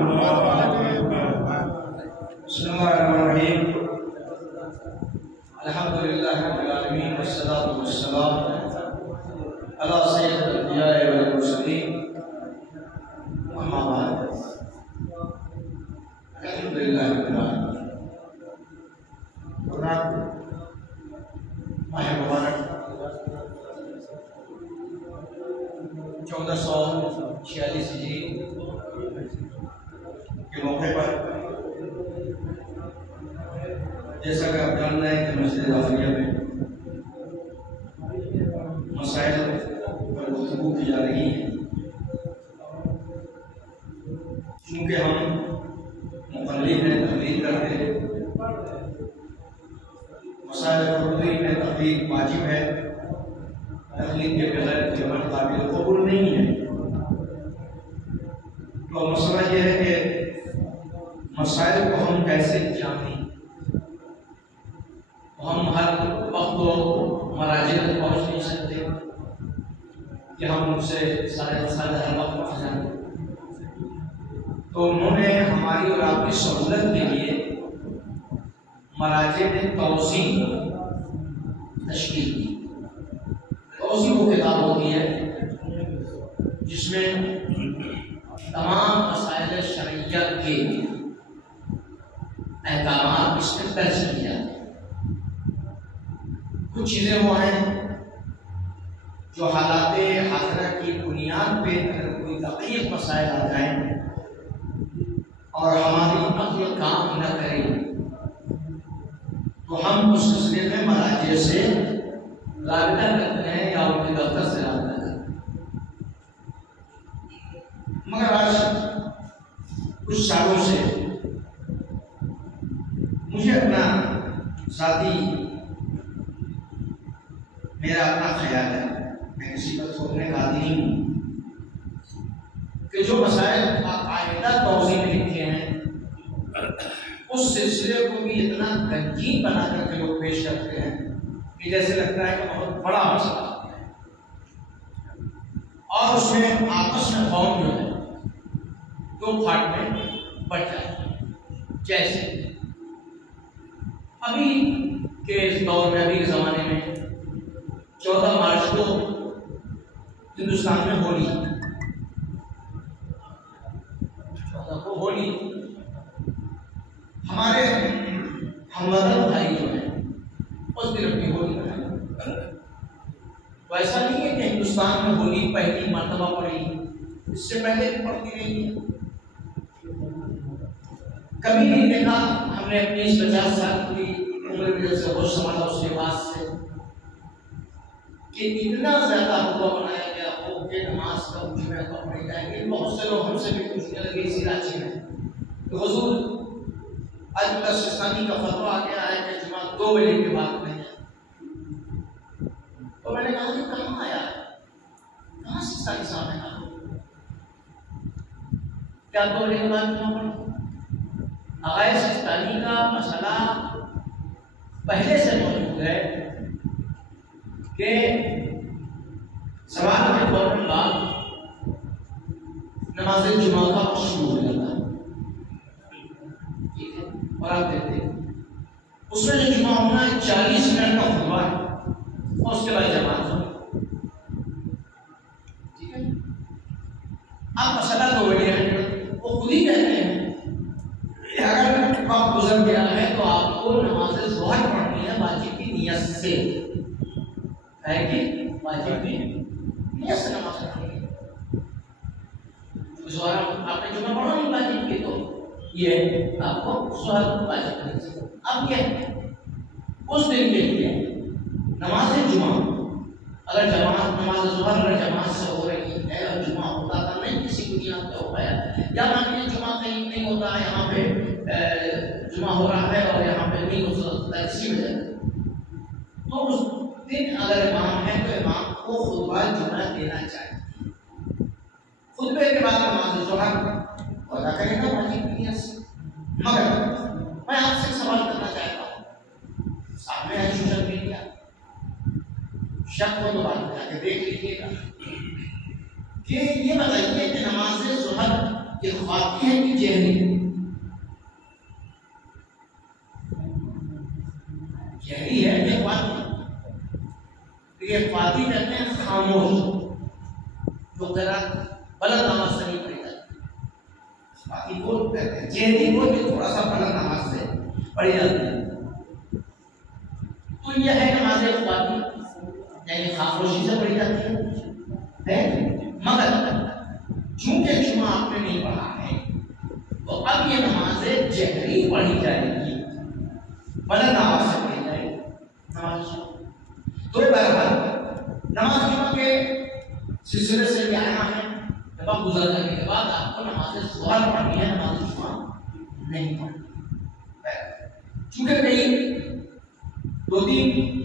بسم اللہ الرحمن الرحیم الحمدللہ رب العالمین والصلاة والسلام علی سید الانبیاء والمرسلین اما بعد الحمدللہ رب العالمین۔ قرآن ماہ مبارک 1446 ہجری کے موقع پر جیسا کہ آپ جاننا ہے کہ مسجد داخلیہ میں مسائل پر گفتگو کی جا رہی ہے، چونکہ ہم مقلد ہیں، تقلید کرتے ہیں، مسائل فروعی میں تقلید واجب ہے، تقلید کے بغیر عمل قابل قبول نہیں ہے۔ تو مسئلہ یہ ہے کہ مسائل کو ہم کیسے جانیں، ہم ہر وقت تو مراجع تک پہنچ نہیں سکتے کہ ہم ان سے سارے مسائل ہر وقت پہنچ جائیں۔ تو انہوں نے ہماری اور آپ کی سہولت کے لیے مراجع نے توضیح تشکیل کی۔ توضیح وہ کتاب ہوتی ہے جس میں تمام مسائل شرعیہ کے احکامات اس میں درج کیے جاتے ہیں۔ کچھ چیزیں وہ ہیں جو حالات حاضرہ کی بنیاد پہ اگر کوئی دقیق مسائل آ جائیں اور ہماری عقل کام نہ کرے تو ہم اس سلسلے میں مراجع سے رابطہ کرتے ہیں یا ان کے دفتر سے رابطہ کرتے ہیں۔ مگر آج کچھ سالوں سے مجھے اپنا ذاتی میرا اپنا خیال ہے، میں کسی پر تھوپنے کا عادی نہیں ہوں، کہ جو مسائل باقاعدہ توضیح میں لکھے ہیں اس سلسلے کو بھی اتنا گنجین بنا کر کے لوگ پیش کرتے ہیں کہ جیسے لگتا ہے کہ بہت بڑا مسئلہ ہے، اور اس میں آپس میں قوم جو ہے دو پھاٹ میں بٹ جاتی ہے۔ جیسے ابھی کے اس دور میں، ابھی کے زمانے میں 14 مارچ کو ہندوستان میں ہولی، 14 کو ہولی، ہمارے ہموطن بھائی جو ہیں اس دن اپنی ہولی منائیں۔ تو ایسا نہیں ہے کہ ہندوستان میں ہولی پہلی مرتبہ پڑی، اس سے پہلے بھی پڑتی رہی ہے۔ کبھی نہیں دیکھا ہم نے اپنی اس 50 سال کی عمر میں جب سے ہوش سنبھالا اس کے بعد سے کہ اتنا زیادہ ہوا بنایا گیا ہو کہ نماز کا جمعہ کب پڑھی جائے گی۔ بہت سے لوگ ہم سے بھی پوچھنے لگے اسی راچی میں کہ حضور آج سستانی کا فتویٰ آ گیا ہے کہ جمعہ 2 بجے کے بعد پڑھی جائے۔ تو میں نے کہا کہ کہاں آیا ہے، کہاں سستانی صاحب نے کہا کیا 2 بجے کے بعد جمعہ پڑھو؟ آغاز سستانی کا مسئلہ پہلے سے موجود ہے کہ سوال کے فوراً بعد نماز جمعہ کا وقت شروع ہو جاتا ہے، ٹھیک ہے، اور آپ دیکھتے ہیں اس میں جو جمعہ ہونا 40 منٹ کا خطبہ ہے اور اس کے بعد جماعت ہو، ٹھیک ہے۔ اب مسئلہ 2 بجے ہے، وہ خود ہی کہتے ہیں کہ اگر وقت گزر گیا ہے تو آپ کو نماز ظہر پڑھنی ہے واجب کی نیت سے، ہے کہ واجب کی نیت سے نماز پڑھنی ہے۔ ظہر آپ نے جمعہ پڑھا نہیں واجب کی، تو یہ آپ کو ظہر واجب کرنی چاہیے۔ اب یہ اس دن کے لیے نماز جمعہ اگر نماز ظہر اگر جماعت سے ہو رہی ہے اور جمعہ ہوتا تھا نہیں کسی بنیاد پہ ہو گیا، یا مان لیجیے جمعہ کہیں نہیں ہوتا، یہاں پہ جمعہ ہو رہا ہے اور یہاں پہ نہیں ہو سکتا کسی وجہ، تو اس دن اگر امام ہے تو امام کو خطبہ جمعہ دینا چاہیے۔ خطبے کے بعد نماز ظہر ادا کرے گا واجب کی نیت سے۔ مگر میں آپ سے سوال کرنا چاہتا ہوں، سامنے ہے سوشل میڈیا، شک ہو تو بات جا کے دیکھ لیجیے گا کہ یہ بتائیے کہ نماز ظہر کہ فاتحہ کی جہری ہے کہ فاتحہ، یہ فاتحہ کہتے ہیں خاموش، جو قرات بلند آواز سے نہیں پڑھی جاتی، فاتحہ کو کہتے ہیں جہری کو جو تھوڑا سا بلند آواز سے پڑھی جاتی ہے. تو یہ ہے نماز فاتحہ، یعنی خاموشی سے پڑھی جاتی ہے. مگر چونکہ جمعہ آپ نے نہیں پڑھا ہے تو اب یہ نماز جہری پڑھی جائے گی، بلند آواز سے پڑھی جائے گی نماز. تو بہرحال نماز جمعہ کے سلسلے سے بھی آیا ہے، جب آپ گزر جانے کے بعد آپ کو نماز ظہر پڑھنی ہے، نماز جمعہ نہیں پڑھنی. چونکہ کئی دو تین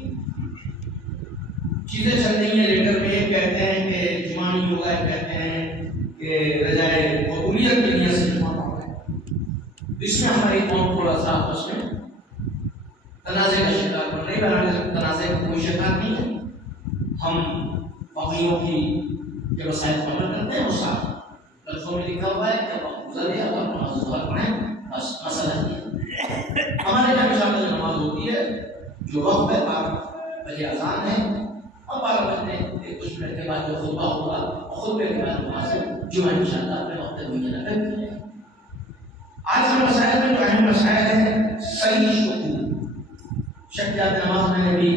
چیزیں چل رہی ہیں لیٹر میں، ایک کہتے ہیں کہ جمعہ نہیں ہوگا، ایک کہتے ہیں کہ رجائے قبولیت کے لیے سے جمعہ ہوگا. اس میں ہماری قوم تھوڑا سا آپس میں تنازع کا شکار بن رہی. بہرحال تنازع کا کوئی شکار نہیں ہے، ہم فقیہوں کی جو وسائل پر عمل کرتے ہیں وہ صاحب لفظوں میں لکھا ہوا ہے کہ وقت گزر گیا اور نماز ظہر پڑھیں، بس مسئلہ نہیں ہے. ہمارے یہاں انشاءاللہ جو نماز ہوتی ہے جو وقت ہے 12 بجے اذان ہے اور 12 بجے کچھ منٹ کے بعد جو خطبہ ہوگا اور خطبے کے بعد نماز جمعہ انشاءاللہ اپنے وقت میں جانا ہے. آج کے مسائل میں جو اہم مسائل ہیں صحیح شکوک، شکیات نماز میں نے بھی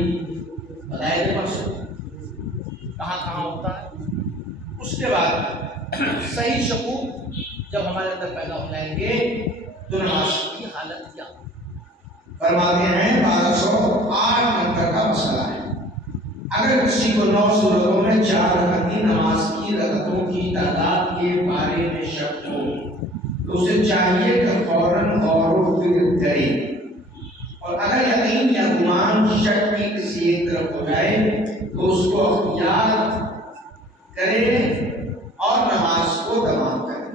بتایا تھے پرسوں کہاں کہاں ہوتا ہے. اس کے بعد صحیح شکوک جب ہمارے اندر پیدا ہو جائیں گے تو نماز کی حالت کیا فرماتے ہیں. 1208 نمبر کا مسئلہ ہے. اگر کسی کو 9 صورتوں میں 4 رکعتی نماز کی رکعتوں کی تعداد کے بارے میں شک ہو تو اسے چاہیے کہ فوراً غور و فکر کرے، اور اگر یقین یا گمان شک میں کسی ایک طرف ہو جائے تو اس کو اختیار کرے اور نماز کو تمام کرے،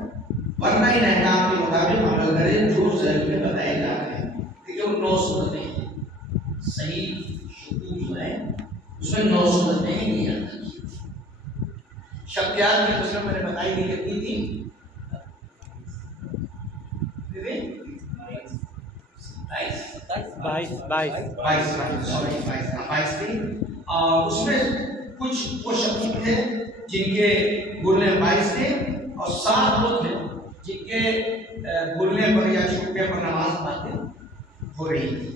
ورنہ ان احکام کے مطابق عمل کرے جو ذہن میں بتائے جا رہے ہیں. کہ وہ 9 صورتیں ہیں، صحیح شکوک جو ہے اس میں 9 صورتیں ہیں. یہ یاد رکھیے. شکیات کی قسم میں نے بتائی تھی کتنی تھی؟ 22 تھی. اور اس میں کچھ وہ شکوک تھے جن کے بھولنے 22 تھے اور 7 وہ تھے جن کے بھولنے پر یا چھوٹنے پر نماز باطل ہو رہی تھی.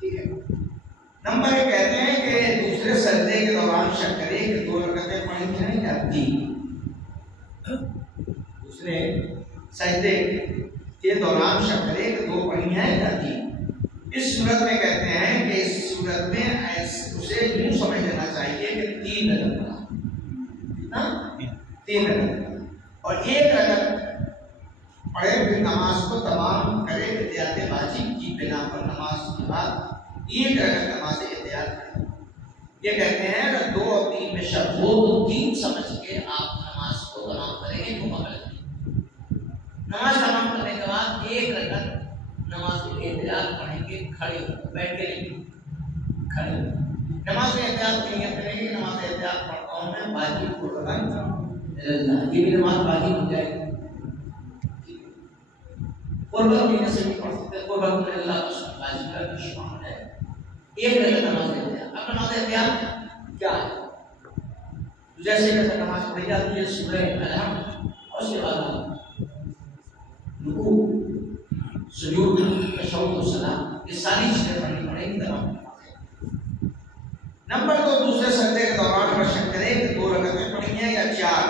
ٹھیک ہے. نمبر 1 کہتے ہیں کہ دوسرے سجدے کے دوران شک کرے کہ 2 رکعتیں پڑھی جائیں یا 3. دوسرے سجدے کے دوران شک کرے کہ 2 پڑھی ہیں یا 3. اس صورت میں کہتے ہیں کہ اس صورت میں اسے یوں سمجھ لینا چاہیے کہ 3 رکعت پڑھا. کتنا؟ 3 رکعت. اور 1 رکعت پڑھے پھر نماز کو تمام کرے احتیاط واجب کی بنا پر نماز کے بعد 1 رکعت نماز احتیاط کرے. یہ کہتے ہیں اگر 2 اور 3 میں شک ہو تو 3 سمجھ کے آپ نماز کو تمام کریں گے. مکمل نماز تمام کرنے کے بعد 1 رکعت نماز احتیاط پڑھیں گے کھڑے ہو، بیٹھ کے نہیں، کھڑے ہو. نماز احتیاط کی نیت کریں گے. نماز احتیاط پڑھتا ہوں میں واجب قربان، یہ بھی نماز واجب ہو جائے گی. قربت بھی سے بھی پڑھ سکتے ہیں، قربت میں اللہ کا واجب کا بھی شمار ہے. 1 رکعت نماز احتیاط. اب نماز احتیاط کیا ہے؟ جیسے جیسے نماز پڑھی جاتی ہے سورہ الحمد اور اس کے بعد رکوع، سجود، تشہد و سلام، یہ ساری چیزیں پڑھنی پڑیں گی تمام. نمبر 2 دوسرے سجدے کے دوران اگر شک کرے کہ 2 رکعتیں پڑھی ہیں یا 4،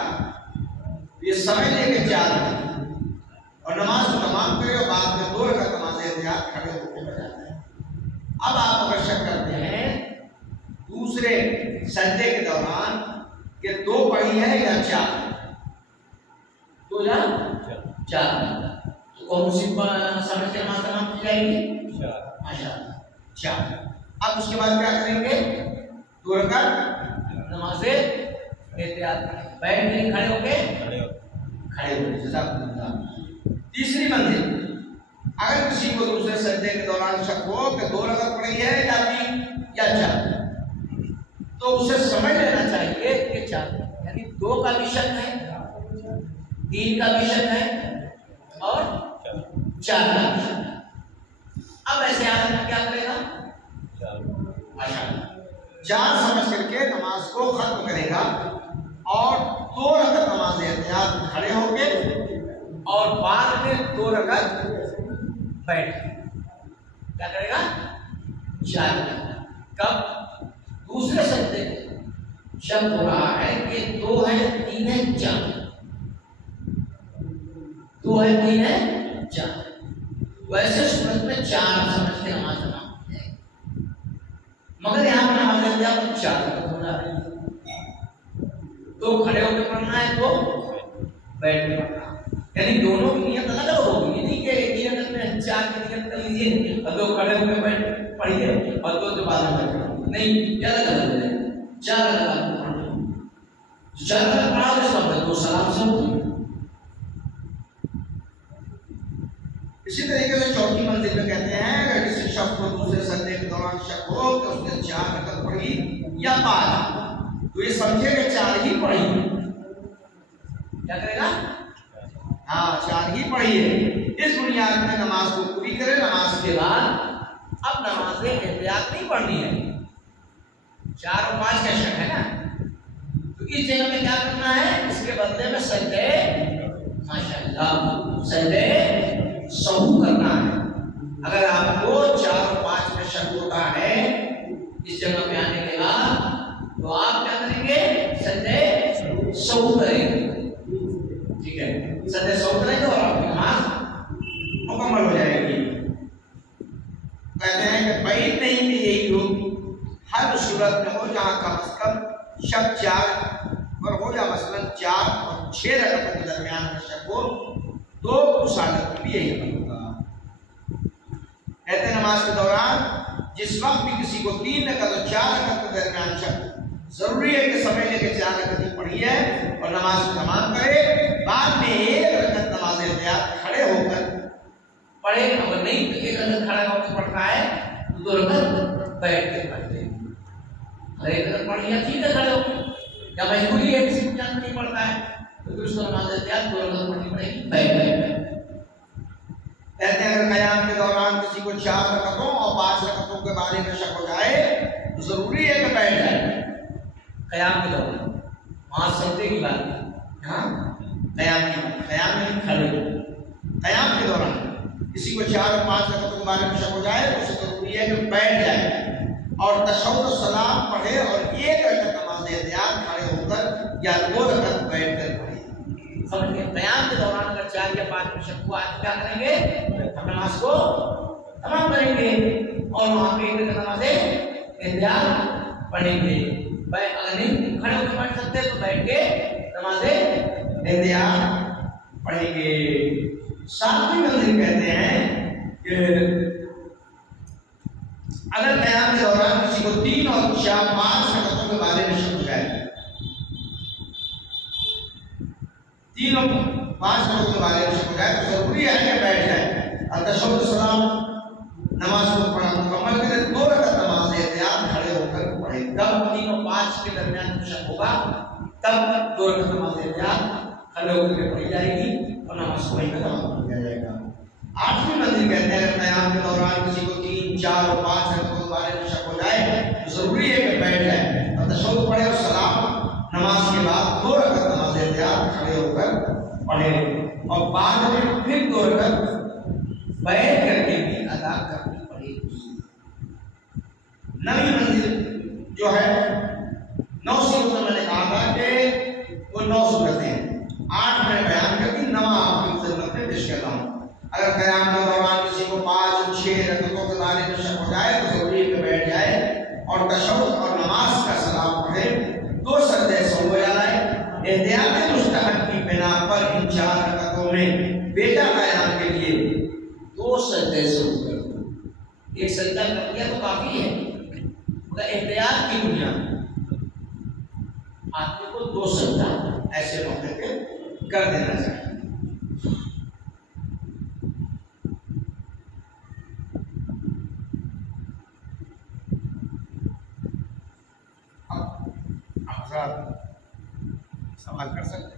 یہ سمجھ لے کہ 4 ہیں اور نماز کو تمام کرے اور بعد میں 2 رکعت نماز احتیاط کھڑے ہو کے بجاتا ہے. اب آپ اگر شک کرتے ہیں دوسرے سجدے کے دوران کہ 2 پڑھی ہے یا 4، 2 یا 4، تو کون سی سمجھ کے نماز تمام کی جائے گی؟ 4. 4. اب اس کے بعد کیا کریں گے؟ 2 رکعت نماز احتیاط کریں، بیٹھ کے کھڑے ہو کے کھڑے ہو. جزاک اللہ. تیسری منزل، اگر کسی کو دوسرے سجدے کے دوران شک ہو کہ 2 رکعت پڑھی ہے یا 3 یا 4، تو اسے سمجھ لینا چاہیے کہ 4، یعنی 2 کا بھی شک ہے، 3 کا بھی شک ہے اور 4 رکعت. اب ایسے آدمی کیا کرے گا؟ ماشاء اللہ 4 سمجھ کر کے نماز کو ختم کرے گا اور 2 رکعت نماز احتیاط کھڑے ہو کے اور بعد میں 2 رکعت بیٹھ کیا کرے گا؟ 4 رکعت. کب؟ دوسرے سجدے شب ہو رہا ہے کہ 2 ہے 3 ہے 4. 2 ہے 3 ہے 4. ویسے صورت میں 4 سمجھ کے نماز ادا ہے مگر یہاں پر نماز احتیاط 4 رکعت ہو رہا ہے. 2 کھڑے ہو کے پڑھنا ہے 2 بیٹھ کے پڑھنا ہے. یعنی دونوں کی نیت الگ الگ ہوگی. یہ نہیں کہ ایک ہی رکعت میں 4 کی نیت کر لیجیے اور 2 کھڑے ہو کے بیٹھ پڑھیے اور 2 جو بعد میں بیٹھ. نہیں یہ الگ الگ ہے. 4 رکعت پڑھنا ہے. 4 رکعت پڑھا اس وقت 2 سلام سے ہوتی ہے. اسی طریقے سے چوتھی منزل میں کہتے ہیں اگر کسی شخص کو دوسرے سجدے کے دوران شک ہو کہ اس نے 4 رکعت پڑھی یا 5 تو یہ سمجھے کہ 4 ہی پڑھی. کیا کرے گا؟ ہاں 4 ہی پڑھی ہے. اس بنیاد میں نماز کو پوری کرے. نماز کے بعد اب نماز احتیاط نہیں پڑھنی ہے. 4 اور 5 کا شک ہے نا تو اس جگہ میں کیا کرنا ہے؟ اس کے بدلے میں سجدے ماشاءاللہ سجدے سہو کرنا ہے. اگر آپ کو 4 اور 5 میں شک ہوتا ہے اس جگہ پہ آنے کے بعد تو آپ کیا کریں گے؟ سجدے سہو کریں گے. ٹھیک ہے سجدے سہو کریں گے اور آپ کی نماز مکمل ہو جائے گی. کہتے ہیں کہ بعید نہیں کہ یہی ہو ہر صورت میں ہو جہاں کم از کم شک 4 پر ہو یا مثلاً 4 اور 6 رکعت کے درمیان میں شک ہو 2 اس حالت میں بھی یہی عمل ہوگا. کہتے ہیں نماز کے دوران جس وقت بھی کسی کو 3 رکعت اور 4 رکعت کے درمیان شک ضروری ہے کہ سمجھ لے کہ 4 رکعت ہی پڑھی ہے اور نماز کو تمام کرے. بعد میں 1 رکعت نماز احتیاط کھڑے ہو کر پڑھے. اگر نہیں تو 1 رکعت کھڑے ہو کے پڑھنا ہے تو 2 رکعت بیٹھ کے پڑھ لے. اور 1 رکعت پڑھ لیا ٹھیک ہے کھڑے ہو یا مجبوری ہے کسی کو جان نہیں پڑتا ہے تو پھر اس کو نماز احتیاط 2 رکعت پڑھنی پڑے گی بیٹھ. کہتے ہیں اگر قیام کے دوران کسی کو 4 رکعتوں اور 5 رکعتوں کے بارے میں شک ہو جائے تو ضروری ہے کہ بیٹھ جائے. قیام کے دوران وہاں سجدے کی بات ہے. ہاں قیام کی بات قیام میں کھڑے قیام کے دوران کسی کو 4 اور 5 رکعتوں کے بارے میں شک ہو جائے تو اسے ضروری ہے کہ بیٹھ جائے اور تشہد و سلام پڑھے اور 1 رکعت نماز احتیاط کھڑے ہو کر یا 2 رکعت بیٹھ کر پڑھے. سمجھ گئے؟ قیام کے دوران اگر 4 یا 5 میں شک ہوا تو کیا کریں گے؟ ہم نماز کو تمام کریں گے اور وہاں پہ 1 رکعت نماز احتیاط پڑھیں گے. اگر نہیں کھڑے ہو کے پڑھ سکتے تو بیٹھ کے نماز احتیاط پڑھیں گے. 7ویں منزل کہتے ہیں کہ اگر قیام کے دوران کسی کو 3 اور 5 رکعتوں کے بارے میں شک ہو جائے 3 اور 5 رکعتوں کے بارے میں شک ہو جائے تو ضروری ہے کہ بیٹھ جائے اور تشہد و سلام نماز کو پڑھا مکمل کرے. 2 رکعت نماز احتیاط کھڑے ہو کر پڑھے. کب 3 اور 5 کے درمیان شک ہوگا تب 2 رکعت نماز احتیاط کھڑے ہو کر پڑھی جائے گی اور نماز کو وہیں پہ تمام کیا جائے گا. 8ویں منزل کہتے ہیں قیام کے دوران کسی کو 3 4 اور 5 رکعتوں کے بارے میں شک ہو جائے تو ضروری ہے کہ بیٹھ جائے اور تشہد پڑھے اور سلام نماز کے بعد 2 رکعت نماز احتیاط کھڑے ہو کر پڑھے اور بعد میں پھر 2 رکعت بیٹھ کر کے بھی ادا کرنی پڑے گی. 9ویں منزل جو ہے 9 صورتوں میں نے کہا تھا کہ وہ 9 صورتیں ہیں. 8 میں بیان کر دی 9 آپ کی خدمت میں پیش کرتا ہوں. اگر قیام کے دوران کسی کو 5 اور 6 رکعتوں کے بارے میں شک ہو جائے تو ضروری ہے کہ بیٹھ جائے اور تشہد اور نماز کا سلام پڑھے. 2 سجدے سہو یا لائے. احتیاط مستحب کی بنا پر ان 4 رکعتوں میں بیٹا قیام کے لیے 2 سجدے سہو کر دو. 1 سجدہ کر دیا تو کافی ہے مگر احتیاط کی بنیاد آدمی کو 2 سجدہ ایسے موقع پہ کر دینا چاہیے. سوال کر سکتے